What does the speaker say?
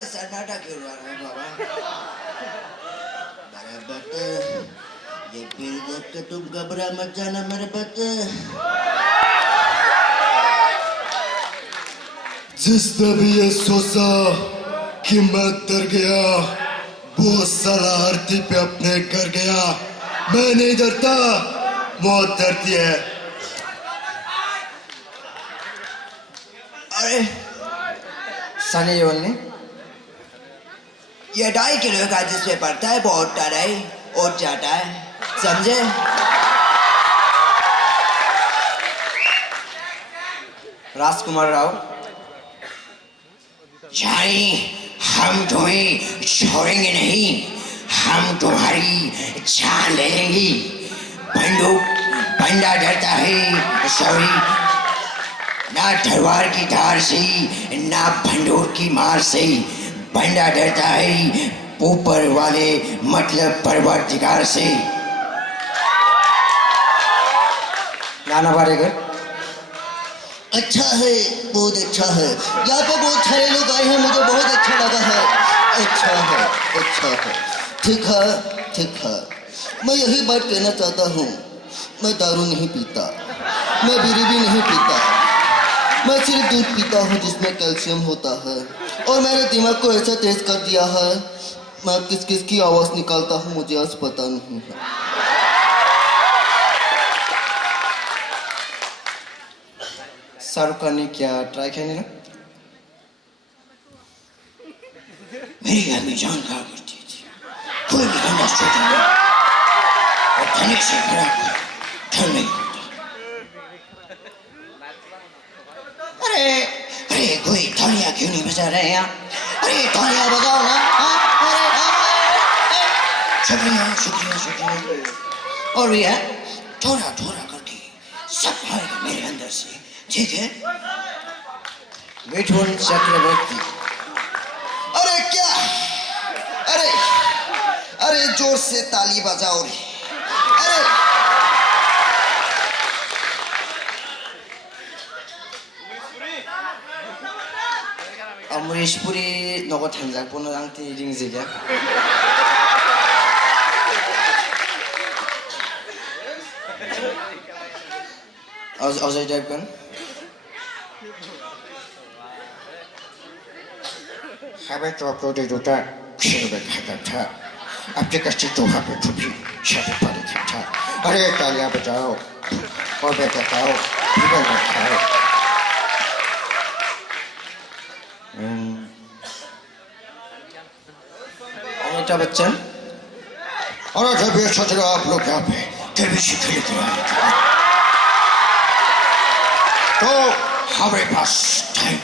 सन्नाटा क्यों रहा है बाबा? मेरे बच्चे, ये फिर देख के तुम घबरा मत जाना मेरे बच्चे। जिसने भी ये सोचा कि मैं डर गया, वो साला आरती पे अपने घर गया। मैं नहीं डरता, वो डरती है। अरे सनी देओल ने ये 2.5 किलो का जिसमें पड़ता है बहुत डराई और जाता है, समझे? राजकुमार राव, जानी हम तुम्हें छोड़ेंगे नहीं, हम तुम्हारी जान ले लेंगे। बंदा डरता है सॉरी ना तलवार की धार से ना बंदूक की मार से, बंदा डरता है ऊपर वाले मतलब परवरदिगार से। नाना पाटेकर, अच्छा है, बहुत अच्छा है। यहाँ पे बहुत सारे लोग आए हैं, मुझे बहुत अच्छा लगा है। अच्छा है, अच्छा है, ठीक है, ठीक है। मैं यही बात कहना चाहता हूँ, मैं दारू नहीं पीता, मैं बीड़ी भी नहीं पीता, मैं सिर्फ दूध पीता हूँ जिसमें कैल्शियम होता है। और मेरे दिमाग को ऐसा तेज कर दिया है, मैं किस किस की आवाज़ निकालता हूँ मुझे आज पता नहीं है। शाहरुख खान ने क्या ट्राई किया ना? मेरी अम्मी जान कहा करती थी, कोई भी बंदा सोचा और धनिक से खड़ा डर नहीं होता। अरे अरे कोई तालियां क्यों नहीं बजा रहे हैं? अरे तालियां बजाओ ना। शुक्रिया शुक्रिया शुक्रिया। और भैया थोड़ा थोड़ा करके सब आएगा मेरे अंदर से, ठीक है? मिथुन चक्रवर्ती, अरे क्या, अरे अरे जोर से ताली बजाओ रे। अरे अमरीश पुरी नगद थांजाकपनो आंथि रिंजिगा। Ajay Devgan, Habe troppo di tutta serve cagata. Applicaci tu habe tutti serve pare cagata. Are talia bajao. और बेटा खाओ, इधर मत खाओ। अमिताभ बच्चन, और जब ये सोच रहे हो आप लोग यहाँ पे टीवी सीखे लेते हैं, तो हमारे पास टाइम